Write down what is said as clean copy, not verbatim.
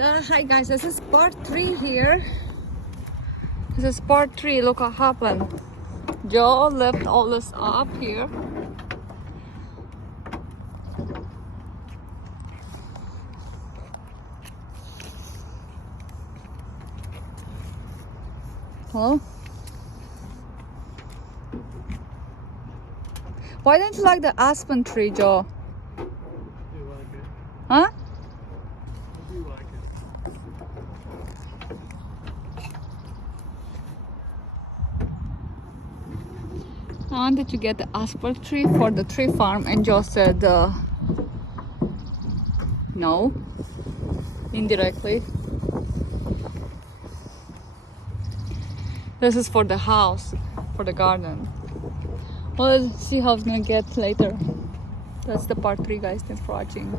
Hi guys, this is part 3 here. This is part 3. Look what happened. Joe left all this up here. Hello? Why don't you like the aspen tree, Joe? I do like it. Huh? I do like it. I wanted to get the aspen tree for the tree farm, and Joe said no, indirectly. This is for the house, for the garden. Well, let's see how it's gonna get later. That's the part 3, guys. Thanks for watching.